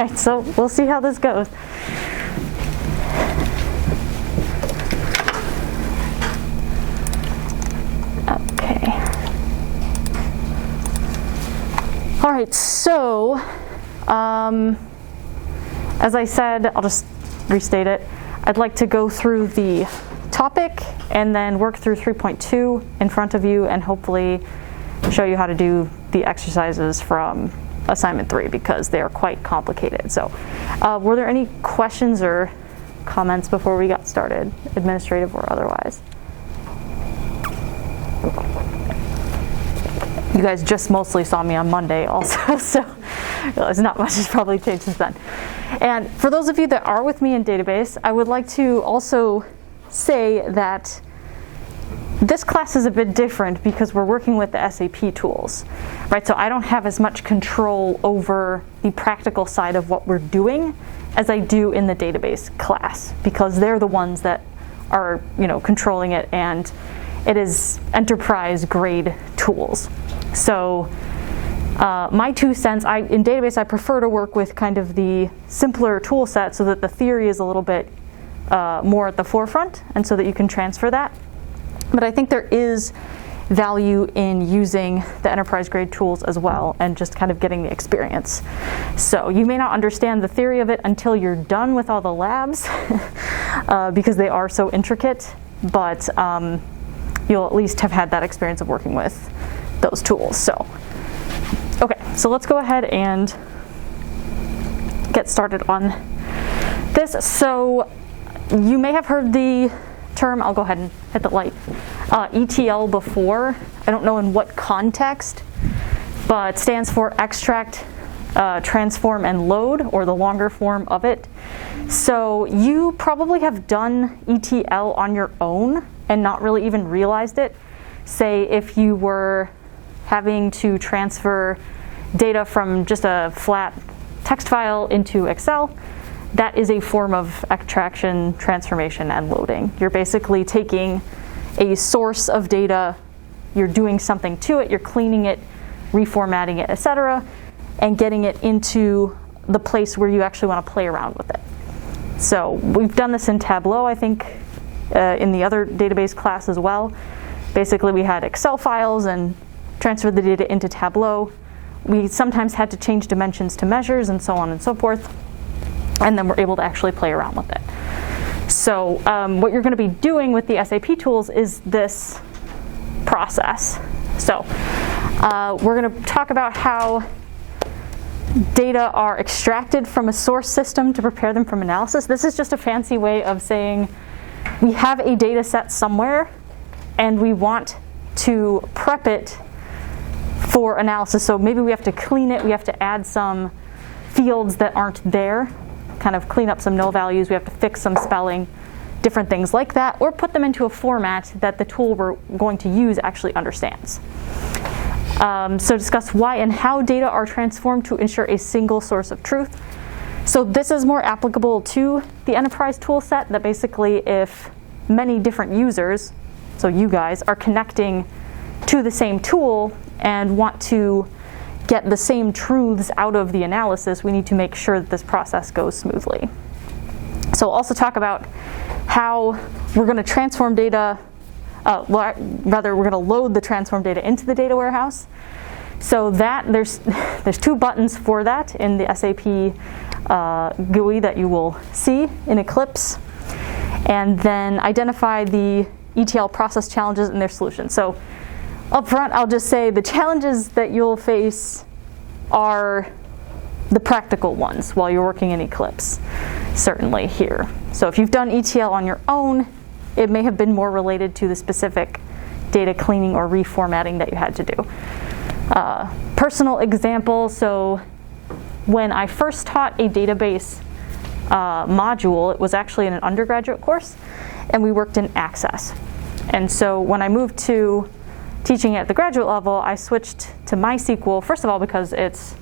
right, so we'll see how this goes. Okay. All right, so as I said, I'll just restate it. I'd like to go through the topic and then work through 3.2 in front of you and hopefully show you how to do the exercises from assignment 3 because they are quite complicated. So were there any questions or comments before we got started, administrative or otherwise? You guys just mostly saw me on Monday also, so not much has probably changed since then. And for those of you that are with me in database, I would like to also say that this class is a bit different because we're working with the SAP tools, right? So I don't have as much control over the practical side of what we're doing as I do in the database class because they're the ones that are, controlling it, and it is enterprise grade tools. So my 2 cents, in database I prefer to work with kind of the simpler tool set so that the theory is a little bit more at the forefront and so that you can transfer that. But I think there is value in using the enterprise grade tools as well and just kind of getting the experience. So you may not understand the theory of it until you're done with all the labs because they are so intricate, but you'll at least have had that experience of working with those tools. So, okay, so let's go ahead and get started on this. So you may have heard the term, I'll go ahead and hit the light, ETL before. I don't know in what context, but stands for extract, transform, and load, or the longer form of it. So you probably have done ETL on your own and not really even realized it. Say if you were having to transfer data from just a flat text file into Excel, that is a form of extraction, transformation, and loading. You're basically taking a source of data, you're doing something to it, you're cleaning it, reformatting it, etc., and getting it into the place where you actually want to play around with it. So we've done this in Tableau, I think, in the other database class as well. Basically, we had Excel files and transferred the data into Tableau. We sometimes had to change dimensions to measures and so on and so forth. And then we're able to actually play around with it. So what you're going to be doing with the SAP tools is this process. So we're going to talk about how data are extracted from a source system to prepare them from analysis. This is just a fancy way of saying we have a data set somewhere and we want to prep it for analysis. So maybe we have to clean it, we have to add some fields that aren't there, kind of clean up some null values, we have to fix some spelling, different things like that, or put them into a format that the tool we're going to use actually understands. So discuss why and how data are transformed to ensure a single source of truth. So this is more applicable to the enterprise tool set, that basically if many different users, so you guys, are connecting to the same tool and want to get the same truths out of the analysis, we need to make sure that this process goes smoothly. So we'll also talk about how we're going to transform data, rather we're going to load the transform data into the data warehouse. So that there's 2 buttons for that in the SAP GUI that you will see in Eclipse, and then identify the ETL process challenges and their solutions. So up front, I'll just say the challenges that you'll face are the practical ones while you're working in Eclipse, certainly here. So if you've done ETL on your own, it may have been more related to the specific data cleaning or reformatting that you had to do. Personal example, so when I first taught a database module, it was actually in an undergraduate course, and we worked in Access. And so when I moved to teaching at the graduate level, I switched to MySQL, first of all because it's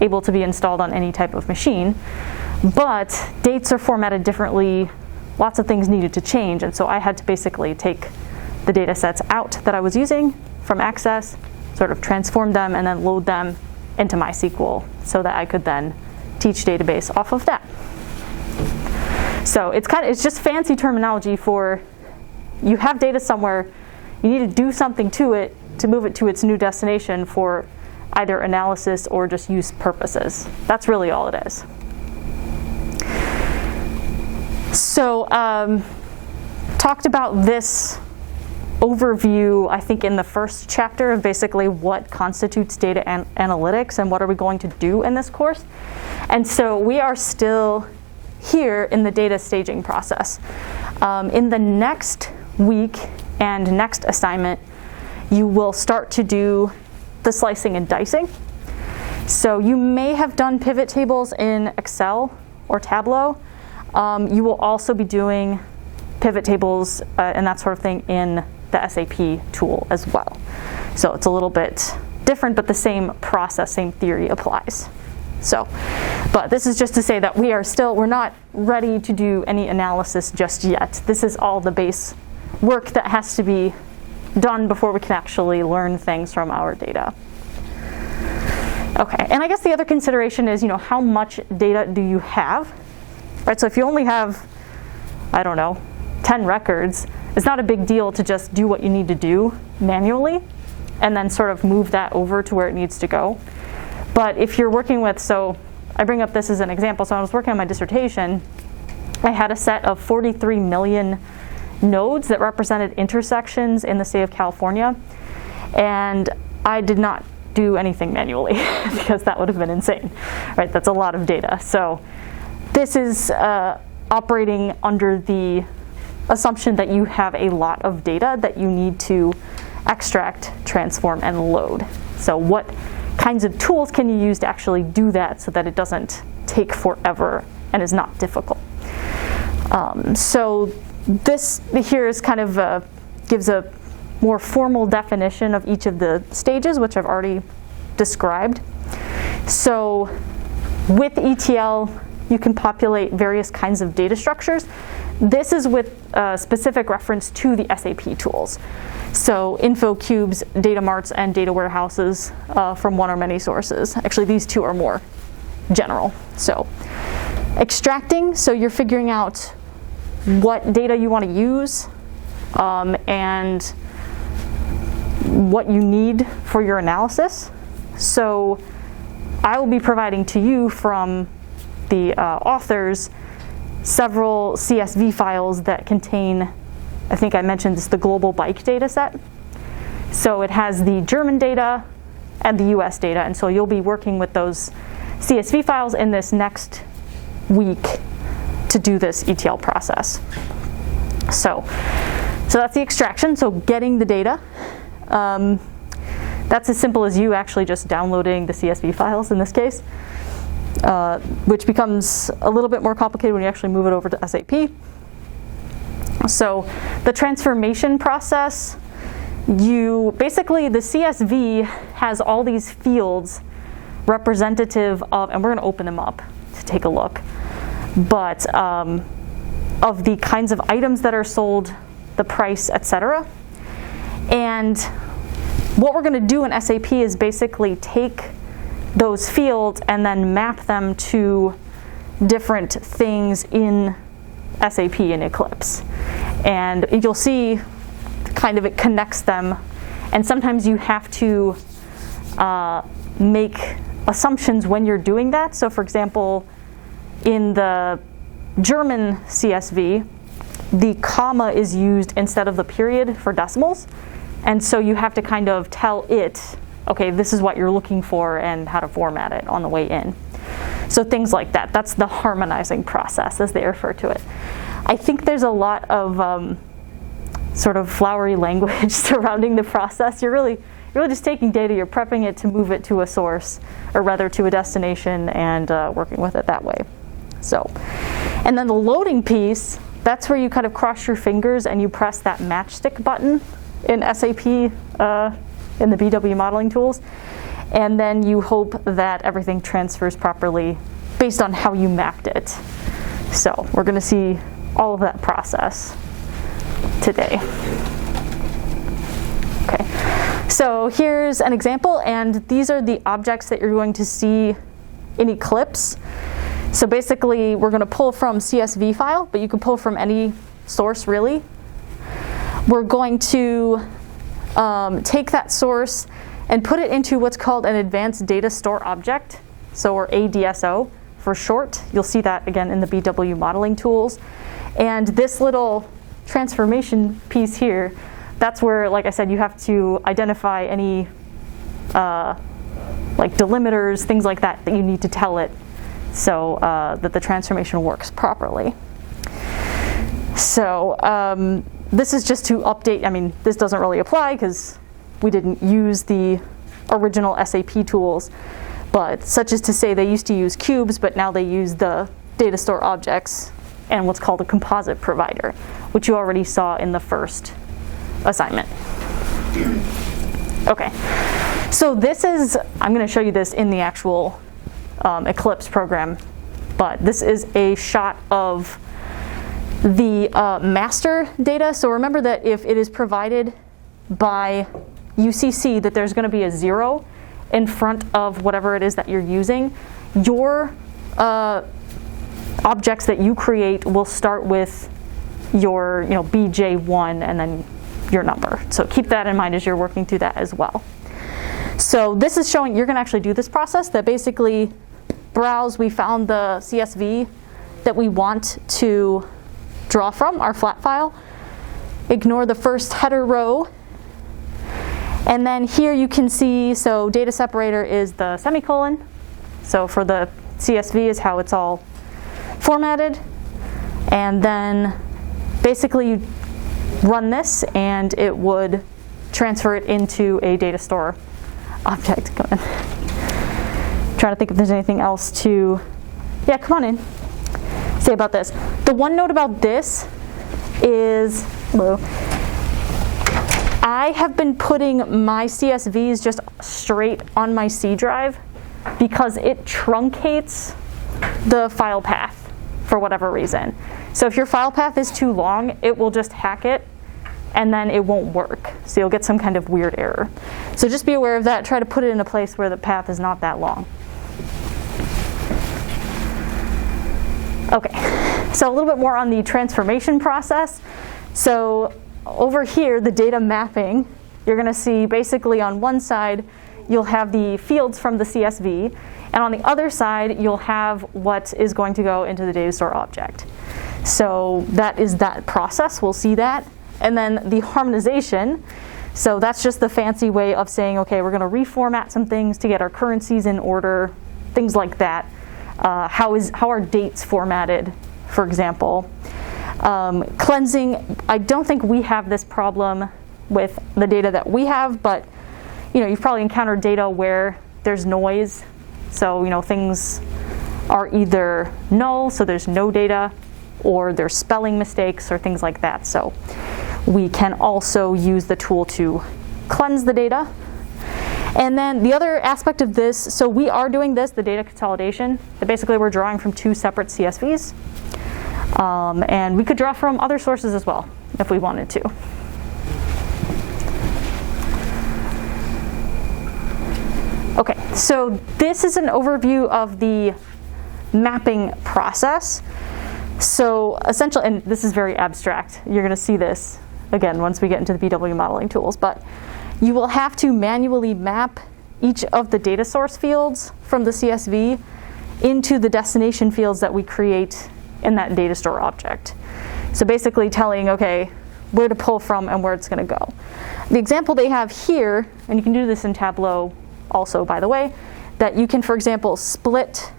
able to be installed on any type of machine, but dates are formatted differently, lots of things needed to change, and so I had to basically take the data sets out that I was using from Access, sort of transform them, and then load them into MySQL so that I could then teach database off of that. So it's just fancy terminology for you have data somewhere, you need to do something to it to move it to its new destination for either analysis or just use purposes. That's really all it is. So talked about this overview, I think, in the first chapter of basically what constitutes data analytics and what are we going to do in this course. And so we are still here in the data staging process. In the next week and next assignment, you will start to do the slicing and dicing. So you may have done pivot tables in Excel or Tableau. You will also be doing pivot tables and that sort of thing in the SAP tool as well. So it's a little bit different, but the same process, same theory applies. So, but this is just to say that we're not ready to do any analysis just yet. This is all the base work that has to be done before we can actually learn things from our data. Okay, and I guess the other consideration is, how much data do you have? Right, so if you only have, 10 records, it's not a big deal to just do what you need to do manually and then sort of move that over to where it needs to go. But if you're working with, so I bring up this as an example, so when I was working on my dissertation, I had a set of 43 million nodes that represented intersections in the state of California, and I did not do anything manually because that would have been insane, right? That's a lot of data. So this is operating under the assumption that you have a lot of data that you need to extract, transform, and load. So what kinds of tools can you use to actually do that so that it doesn't take forever and is not difficult? So this here is kind of gives a more formal definition of each of the stages, which I've already described. So with ETL, you can populate various kinds of data structures. This is with specific reference to the SAP tools. So InfoCubes, data marts, and data warehouses from one or many sources. Actually, these two are more general. So extracting, so you're figuring out what data you want to use and what you need for your analysis. So I will be providing to you from the authors several CSV files that contain, I think I mentioned this, the global bike data set. So it has the German data and the US data, and so you'll be working with those CSV files in this next week to do this ETL process. So that's the extraction, so getting the data. That's as simple as you actually just downloading the CSV files in this case, which becomes a little bit more complicated when you actually move it over to SAP. So the transformation process, basically the CSV has all these fields representative of, and we're going to open them up to take a look, but of the kinds of items that are sold, the price, etc. And what we're going to do in SAP is basically take those fields and then map them to different things in SAP in Eclipse. And you'll see kind of it connects them. And sometimes you have to make assumptions when you're doing that. So for example, in the German CSV, the comma is used instead of the period for decimals. And so you have to kind of tell it, okay, this is what you're looking for and how to format it on the way in. So things like that. That's the harmonizing process, as they refer to it. I think there's a lot of sort of flowery language surrounding the process. You're really just taking data, you're prepping it to move it to a source, or rather to a destination, and working with it that way. So, and then the loading piece, that's where you kind of cross your fingers and you press that matchstick button in SAP, in the BW modeling tools. And then you hope that everything transfers properly based on how you mapped it. So we're going to see all of that process today. Okay, so here's an example, and these are the objects that you're going to see in Eclipse. So basically, we're going to pull from CSV file, but you can pull from any source, really. We're going to take that source and put it into what's called an Advanced Data Store Object, so or ADSO for short. You'll see that again in the BW modeling tools. And this little transformation piece here, that's where, like I said, you have to identify any like delimiters, things like that you need to tell it so that the transformation works properly. So this is just to update. I mean, this doesn't really apply because we didn't use the original SAP tools, but such as to say they used to use cubes, but now they use the data store objects and what's called a composite provider, which you already saw in the first assignment. Okay, so this is, I'm going to show you this in the actual Eclipse program, but this is a shot of the master data. So remember that if it is provided by UCC, that there's going to be a 0 in front of whatever it is that you're using. Your objects that you create will start with your BJ1 and then your number. So keep that in mind as you're working through that as well. So this is showing you're going to actually do this process that basically browse. We found the CSV that we want to draw from, our flat file. Ignore the first header row. And then here you can see, so data separator is the semicolon. So for the CSV is how it's all formatted. And then basically you run this and it would transfer it into a data store object. Come in. Trying to think if there's anything else to, yeah, come on in. Say about this. The one note about this is, hello, I have been putting my CSVs just straight on my C drive because it truncates the file path for whatever reason. So if your file path is too long, it will just hack it and then it won't work. So you'll get some kind of weird error. So just be aware of that. Try to put it in a place where the path is not that long. Okay, so a little bit more on the transformation process. So over here, the data mapping, you're going to see basically on one side, you'll have the fields from the CSV, and on the other side, you'll have what is going to go into the data store object. So that is that process. We'll see that. And then the harmonization, so that's just the fancy way of saying, okay, we're going to reformat some things to get our currencies in order, things like that. How are dates formatted, for example. Cleansing, I don't think we have this problem with the data that we have, but you've probably encountered data where there's noise. So things are either null, so there's no data, or there's spelling mistakes or things like that. So we can also use the tool to cleanse the data. And then the other aspect of this, so we are doing this, the data consolidation, that basically we're drawing from 2 separate CSVs. And we could draw from other sources as well if we wanted to. Okay, so this is an overview of the mapping process. So essentially, and this is very abstract, you're going to see this again once we get into the BW modeling tools, but you will have to manually map each of the data source fields from the CSV into the destination fields that we create in that data store object. So basically telling, okay, where to pull from and where it's going to go. The example they have here, and you can do this in Tableau also, by the way, that you can, for example, split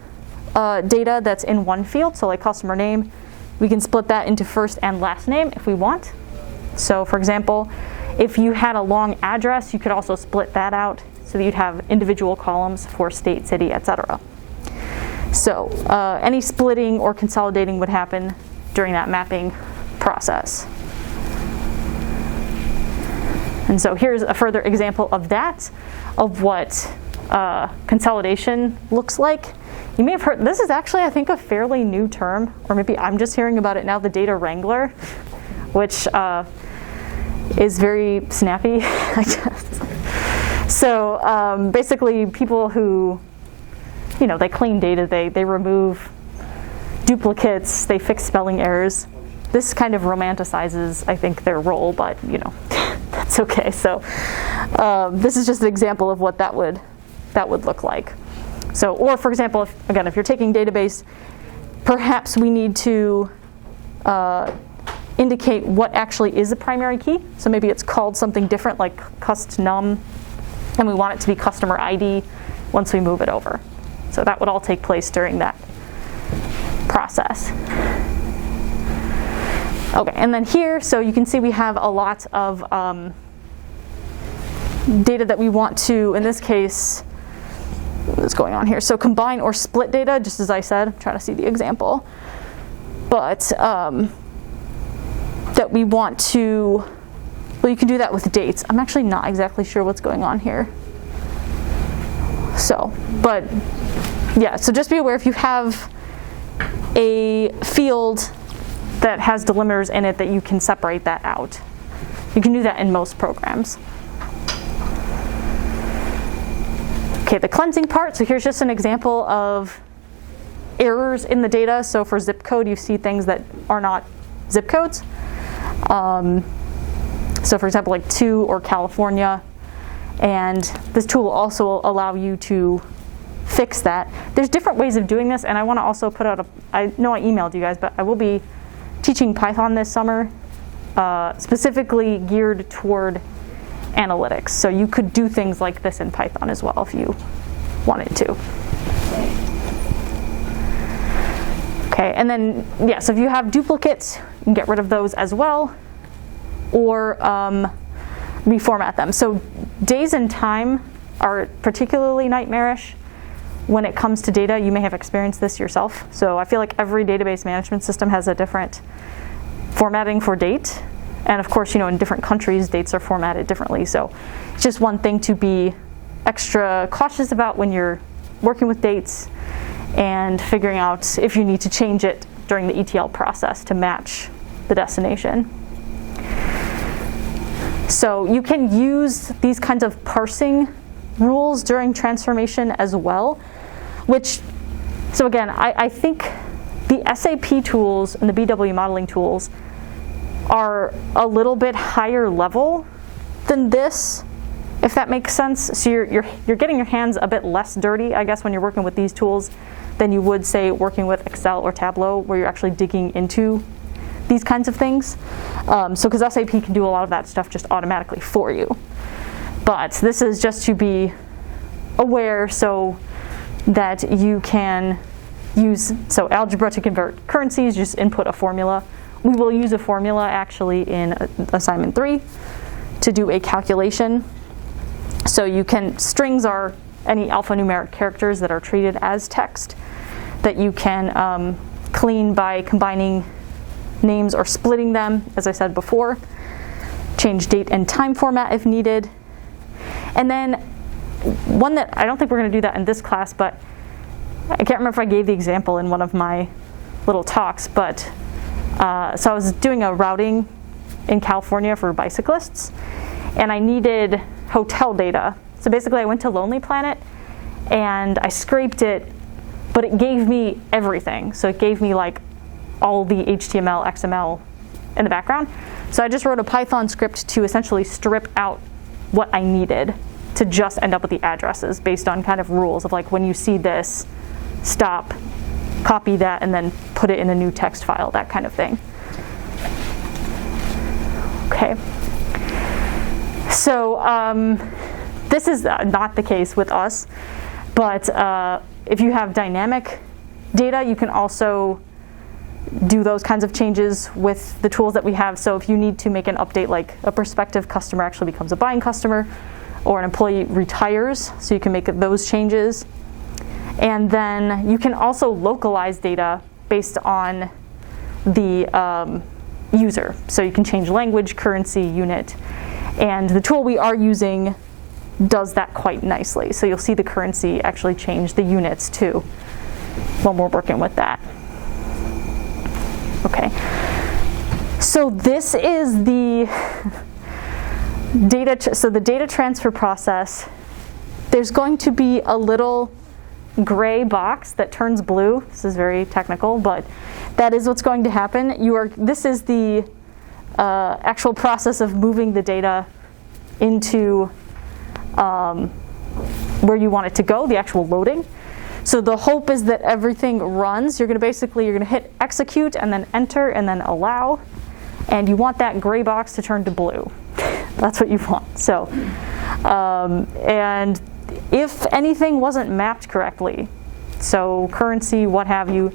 data that's in one field, so like customer name, we can split that into first and last name if we want. So for example, if you had a long address, you could also split that out so that you'd have individual columns for state, city, etc. So any splitting or consolidating would happen during that mapping process. And so here's a further example of that, of what consolidation looks like. You may have heard, this is actually, I think, a fairly new term, or maybe I'm just hearing about it now, the data wrangler, which is very snappy, I guess. So basically people who, they clean data, they remove duplicates, they fix spelling errors. This kind of romanticizes, I think, their role, but that's okay. So this is just an example of what that would look like. So, or for example, if you're taking database, perhaps we need to indicate what actually is a primary key. So maybe it's called something different, like cust_num, and we want it to be customer ID once we move it over. So that would all take place during that process. Okay, and then here, so you can see we have a lot of data that we want to, in this case, what's going on here? So combine or split data, just as I said. I'm trying to see the example. But that we want to, well, you can do that with dates. I'm actually not exactly sure what's going on here. So, but yeah, so just be aware if you have a field that has delimiters in it that you can separate that out. You can do that in most programs. Okay, the cleansing part. So here's just an example of errors in the data. So for zip code, you see things that are not zip codes. So for example, like 2 or California. And this tool will also allow you to fix that. There's different ways of doing this, and I want to also put out I know I emailed you guys, but I will be teaching Python this summer, specifically geared toward analytics. So you could do things like this in Python as well if you wanted to. Okay, and then, yeah, so if you have duplicates, you can get rid of those as well, or reformat them. So days and time are particularly nightmarish when it comes to data. You may have experienced this yourself. So I feel like every database management system has a different formatting for date. And of course, in different countries, dates are formatted differently. So it's just one thing to be extra cautious about when you're working with dates and figuring out if you need to change it during the ETL process to match the destination. So you can use these kinds of parsing rules during transformation as well, so again, I think the SAP tools and the BW modeling tools are a little bit higher level than this, if that makes sense. So you're getting your hands a bit less dirty, I guess, when you're working with these tools than you would, say, working with Excel or Tableau, where you're actually digging into these kinds of things. So because SAP can do a lot of that stuff just automatically for you. But this is just to be aware so that you can use, so algebra to convert currencies, just input a formula. We will use a formula actually in assignment 3 to do a calculation. So strings are any alphanumeric characters that are treated as text that you can clean by combining names or splitting them, as I said before. Change date and time format if needed. And then one that I don't think we're going to do that in this class, but I can't remember if I gave the example in one of my little talks, but so I was doing a routing in California for bicyclists, and I needed hotel data. So basically I went to Lonely Planet and I scraped it, but it gave me everything. So it gave me like all the HTML, XML in the background. So I just wrote a Python script to essentially strip out what I needed to just end up with the addresses based on kind of rules of like, when you see this, stop, copy that, and then put it in a new text file, that kind of thing. Okay. So this is not the case with us, but if you have dynamic data, you can also do those kinds of changes with the tools that we have. So if you need to make an update, like a prospective customer actually becomes a buying customer, or an employee retires, so you can make those changes. And then you can also localize data based on the user. So you can change language, currency, unit. And the tool we are using does that quite nicely. So you'll see the currency actually change the units too when we're working with that. Okay. So this is the data. So the data transfer process, there's going to be a little gray box that turns blue. This is very technical, but that is what's going to happen. This is the actual process of moving the data into where you want it to go, the actual loading. So the hope is that everything runs. You're going to hit execute and then enter and then allow, and you want that gray box to turn to blue. That's what you want. So, and if anything wasn't mapped correctly, so currency, what have you,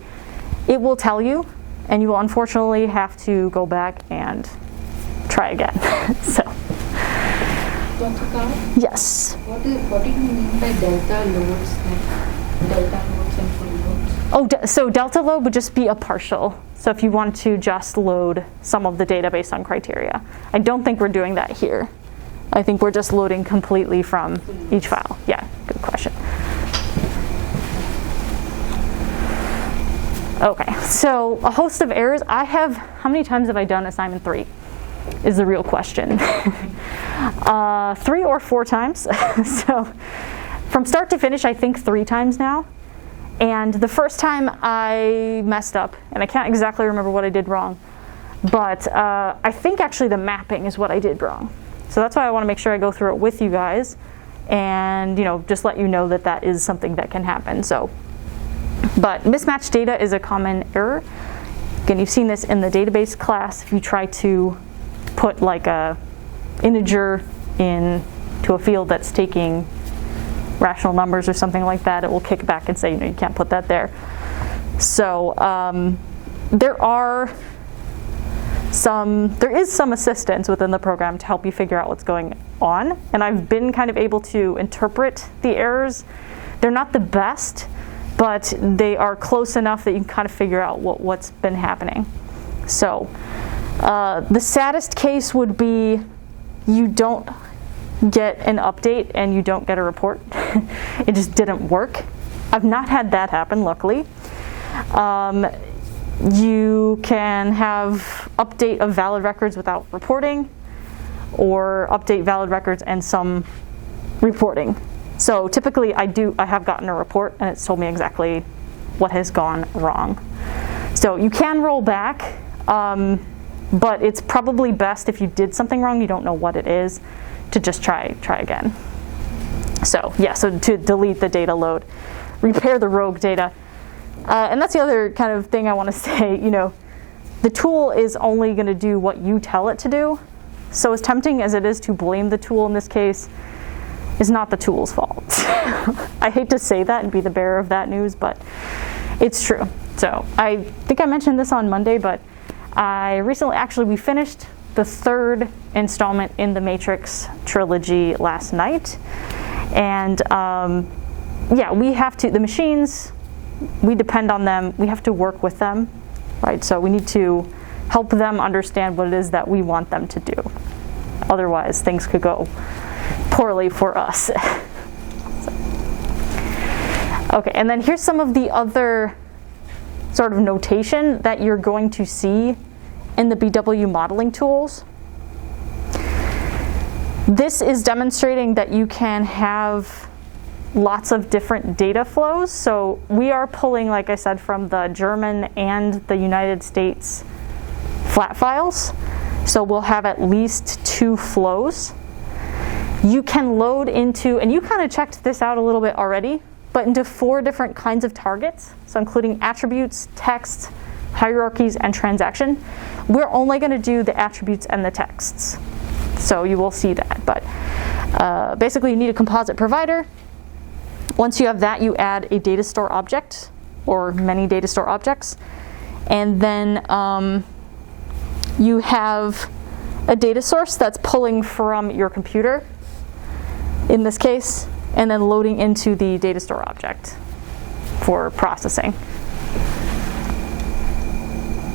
it will tell you, and you will unfortunately have to go back and try again. So. Dr. Kar? Yes. What do you mean by delta loads then? Delta loads and full loads? Oh, so delta load would just be a partial. So if you want to just load some of the data based on criteria. I don't think we're doing that here. I think we're just loading completely from each file. Yeah, good question. Okay, so a host of errors. How many times have I done assignment 3? Is the real question. 3 or 4 times. So from start to finish, I think 3 times now. And the first time I messed up, and I can't exactly remember what I did wrong, but I think actually the mapping is what I did wrong. So that's why I want to make sure I go through it with you guys and just let you know that that is something that can happen. So, but mismatched data is a common error. Again, you've seen this in the database class. If you try to put like a integer into a field that's taking rational numbers or something like that, it will kick back and say, you can't put that there. So there is some assistance within the program to help you figure out what's going on, and I've been kind of able to interpret the errors. They're not the best, but they are close enough that you can kind of figure out what's been happening. So the saddest case would be you don't get an update and you don't get a report. It just didn't work. I've not had that happen, luckily. You can have update of valid records without reporting, or update valid records and some reporting. So typically I have gotten a report and it's told me exactly what has gone wrong. So you can roll back, but it's probably best if you did something wrong, you don't know what it is, to just try again. So yeah, so to delete the data load, repair the rogue data. And that's the other kind of thing I want to say, the tool is only going to do what you tell it to do. So as tempting as it is to blame the tool in this case, is not the tool's fault. I hate to say that and be the bearer of that news, but it's true. So I think I mentioned this on Monday, but we finished the 3rd installment in the Matrix trilogy last night. And the machines, we depend on them, we have to work with them, right? So we need to help them understand what it is that we want them to do. Otherwise, things could go poorly for us. Okay, and then here's some of the other sort of notation that you're going to see in the BW modeling tools. This is demonstrating that you can have lots of different data flows. So we are pulling, like I said, from the German and the United States flat files. So we'll have at least 2 flows. You can load into, and you kind of checked this out a little bit already, but into 4 different kinds of targets. So including attributes, text, hierarchies, and transaction. We're only going to do the attributes and the texts. So you will see that. But basically, you need a composite provider. Once you have that, you add a data store object or many data store objects. And then you have a data source that's pulling from your computer, in this case, and then loading into the data store object for processing.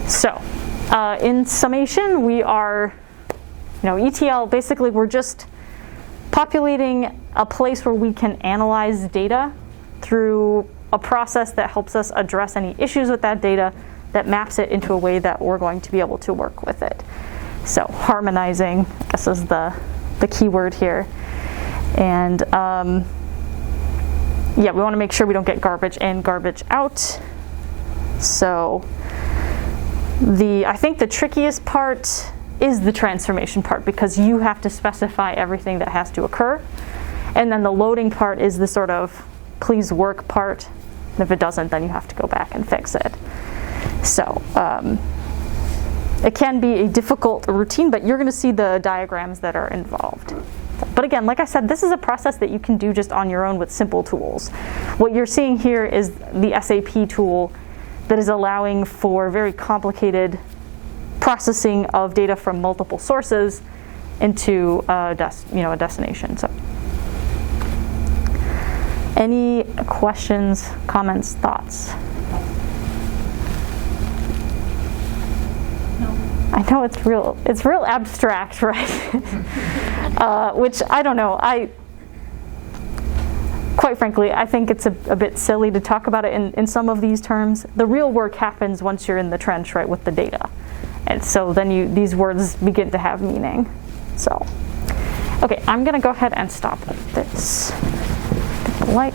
So in summation, we are, ETL, basically we're just populating a place where we can analyze data through a process that helps us address any issues with that data, that maps it into a way that we're going to be able to work with it. So harmonizing, I guess, is the key word here. And yeah, we want to make sure we don't get garbage in, garbage out. So I think the trickiest part is the transformation part, because you have to specify everything that has to occur. And then the loading part is the sort of please work part. And if it doesn't, then you have to go back and fix it. So it can be a difficult routine, but you're going to see the diagrams that are involved. But again, like I said, this is a process that you can do just on your own with simple tools. What you're seeing here is the SAP tool that is allowing for very complicated processing of data from multiple sources into a destination. So, any questions, comments, thoughts? I know it's real abstract, right? Which I don't know. Quite frankly, I think it's a bit silly to talk about it in some of these terms. The real work happens once you're in the trench, right, with the data. And so then these words begin to have meaning. So, okay, I'm gonna go ahead and stop this. Get the light.